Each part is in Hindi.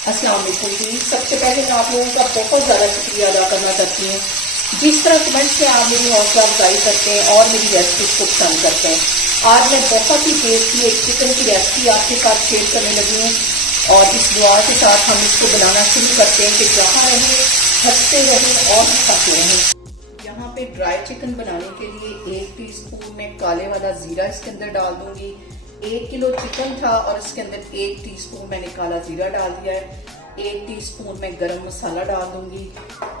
अस्सलाम वालेकुम जी। सबसे पहले मैं आप लोगों का बहुत ज़्यादा शुक्रिया अदा करना चाहती हूँ। जिस तरह कमेंट्स में आप मेरी हौसला अफजाई करते हैं और मेरी रेसिपीज को पसंद करते हैं। आज मैं बहुत ही टेस्टी एक चिकन की रेसिपी आपके साथ शेयर करने लगी हूँ और इस दुआ के साथ हम इसको बनाना शुरू करते हैं कि जहाँ रहें हंसते रहें और खाते रहें। यहाँ पे ड्राई चिकन बनाने के लिए 1 टीस्पून में काले वाला जीरा इसके अंदर डाल दूंगी। 1 किलो चिकन था और इसके अंदर 1 टीस्पून मैंने काला जीरा डाल दिया है। 1 टीस्पून मैं गरम मसाला डाल दूंगी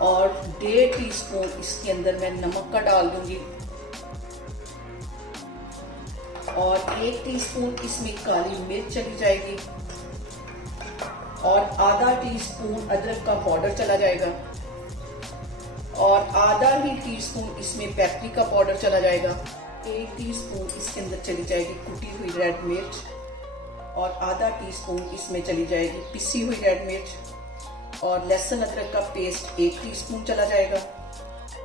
और 1.5 टीस्पून इसके अंदर मैं नमक का डाल दूंगी और 1 टीस्पून इसमें काली मिर्च चली जाएगी और आधा टीस्पून अदरक का पाउडर चला जाएगा और आधा ही टीस्पून इसमें पेपरिका पाउडर चला जाएगा। 1 टीस्पून इसके अंदर चली जाएगी कुटी हुई रेड मिर्च और आधा टीस्पून इसमें चली जाएगी पिसी हुई रेड मिर्च और लहसुन अदरक का पेस्ट 1 टीस्पून चला जाएगा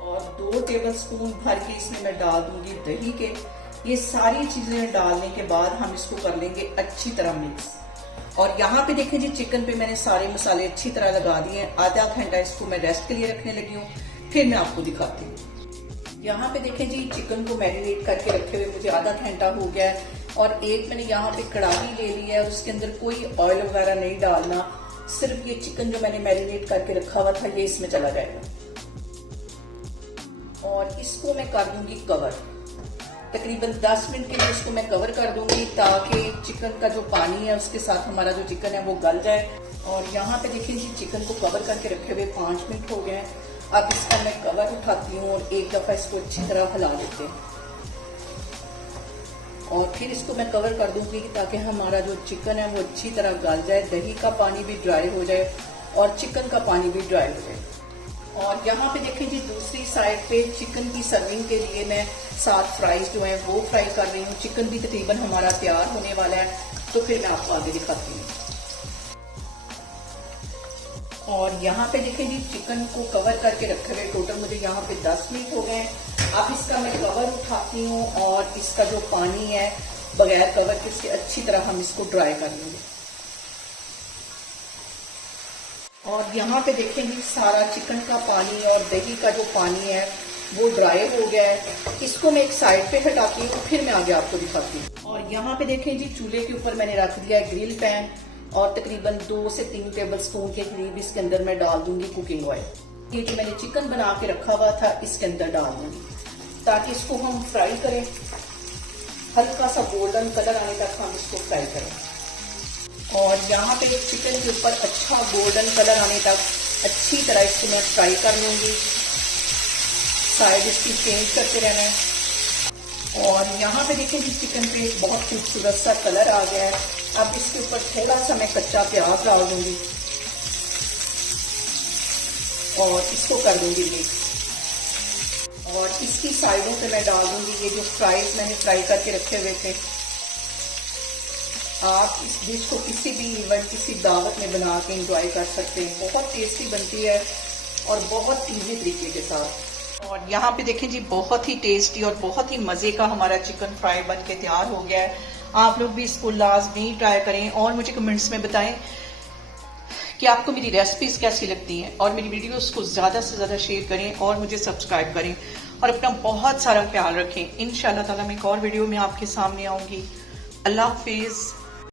और 2 टेबलस्पून भर के इसमें मैं डाल दूंगी दही के। ये सारी चीजें डालने के बाद हम इसको कर लेंगे अच्छी तरह मिक्स। और यहाँ पे देखें जी, चिकन पे मैंने सारे मसाले अच्छी तरह लगा दिए हैं। आधा घंटा इसको मैं रेस्ट के लिए रखने लगी हूँ, फिर मैं आपको दिखाती हूँ। यहाँ पे देखें जी, चिकन को मैरिनेट करके रखे हुए मुझे आधा घंटा हो गया है और एक मैंने यहाँ पे कढ़ाई ले ली है। उसके अंदर कोई ऑयल वगैरह नहीं डालना, सिर्फ ये चिकन जो मैंने मैरिनेट करके रखा हुआ था ये इसमें चला जाएगा और इसको मैं कर दूंगी कवर। तकरीबन 10 मिनट के लिए इसको मैं कवर कर दूंगी ताकि चिकन का जो पानी है उसके साथ हमारा जो चिकन है वो गल जाए। और यहाँ पे देखिए जी, चिकन को कवर करके रखे हुए 5 मिनट हो गए हैं। अब इसका मैं कवर उठाती हूँ और एक दफा इसको अच्छी तरह हिला देते हैं और फिर इसको मैं कवर कर दूंगी ताकि हमारा जो चिकन है वो अच्छी तरह गल जाए, दही का पानी भी ड्राई हो जाए और चिकन का पानी भी ड्राई हो जाए। और यहाँ पे देखें जी, दूसरी साइड पे चिकन की सर्विंग के लिए मैं 7 फ्राइज जो है वो फ्राई कर रही हूँ। चिकन भी तकरीबन हमारा तैयार होने वाला है, तो फिर मैं आपको आगे दिखाती हूँ। और यहाँ पे देखें जी, चिकन को कवर करके रखे हुए टोटल मुझे यहाँ पे 10 मिनट हो गए। अब इसका मैं कवर उठाती हूँ और इसका जो पानी है बगैर कवर के इसके अच्छी तरह हम इसको ड्राई कर लेंगे। और यहाँ पे देखेंगे सारा चिकन का पानी और दही का जो पानी है वो ड्राई हो गया है। इसको मैं एक साइड पे हटाती हूँ, फिर मैं आगे आपको दिखाती हूँ। और यहाँ पे देखें जी, चूल्हे के ऊपर मैंने रख दिया है ग्रिल पैन और तकरीबन 2 से 3 टेबलस्पून के करीब इसके अंदर मैं डाल दूंगी कुकिंग ऑयल। ये जो मैंने चिकन बना के रखा हुआ था इसके अंदर डाल दूंगी ताकि इसको हम फ्राई करें, हल्का सा गोल्डन कलर आने तक हम इसको फ्राई करें। और यहाँ पे चिकन के ऊपर अच्छा गोल्डन कलर आने तक अच्छी तरह इसको मैं फ्राई कर लूंगी। साइड इसकी चेंज करते रहना है। और यहाँ पे देखें कि चिकन पे बहुत खूबसूरत सा कलर आ गया है। अब इसके ऊपर थोड़ा सा मैं कच्चा प्याज डाल दूंगी और इसको कर दूंगी मिक्स। और इसकी साइडों पे मैं डाल दूंगी ये जो फ्राइज मैंने फ्राई करके रखे हुए थे। आप इस डिश को किसी भी इवेंट, किसी दावत में बना के एंजॉय कर सकते हैं। बहुत टेस्टी बनती है और बहुत इजी तरीके के साथ। और यहाँ पे देखें जी, बहुत ही टेस्टी और बहुत ही मजे का हमारा चिकन फ्राई बन के तैयार हो गया है। आप लोग भी इसको लाजमी ट्राई करें और मुझे कमेंट्स में बताएं कि आपको मेरी रेसिपीज कैसी लगती हैं और मेरी वीडियोस को ज्यादा से ज्यादा शेयर करें और मुझे सब्सक्राइब करें और अपना बहुत सारा ख्याल रखें। इंशाल्लाह ताला मैं एक और वीडियो में आपके सामने आऊंगी। अल्लाह हाफिज।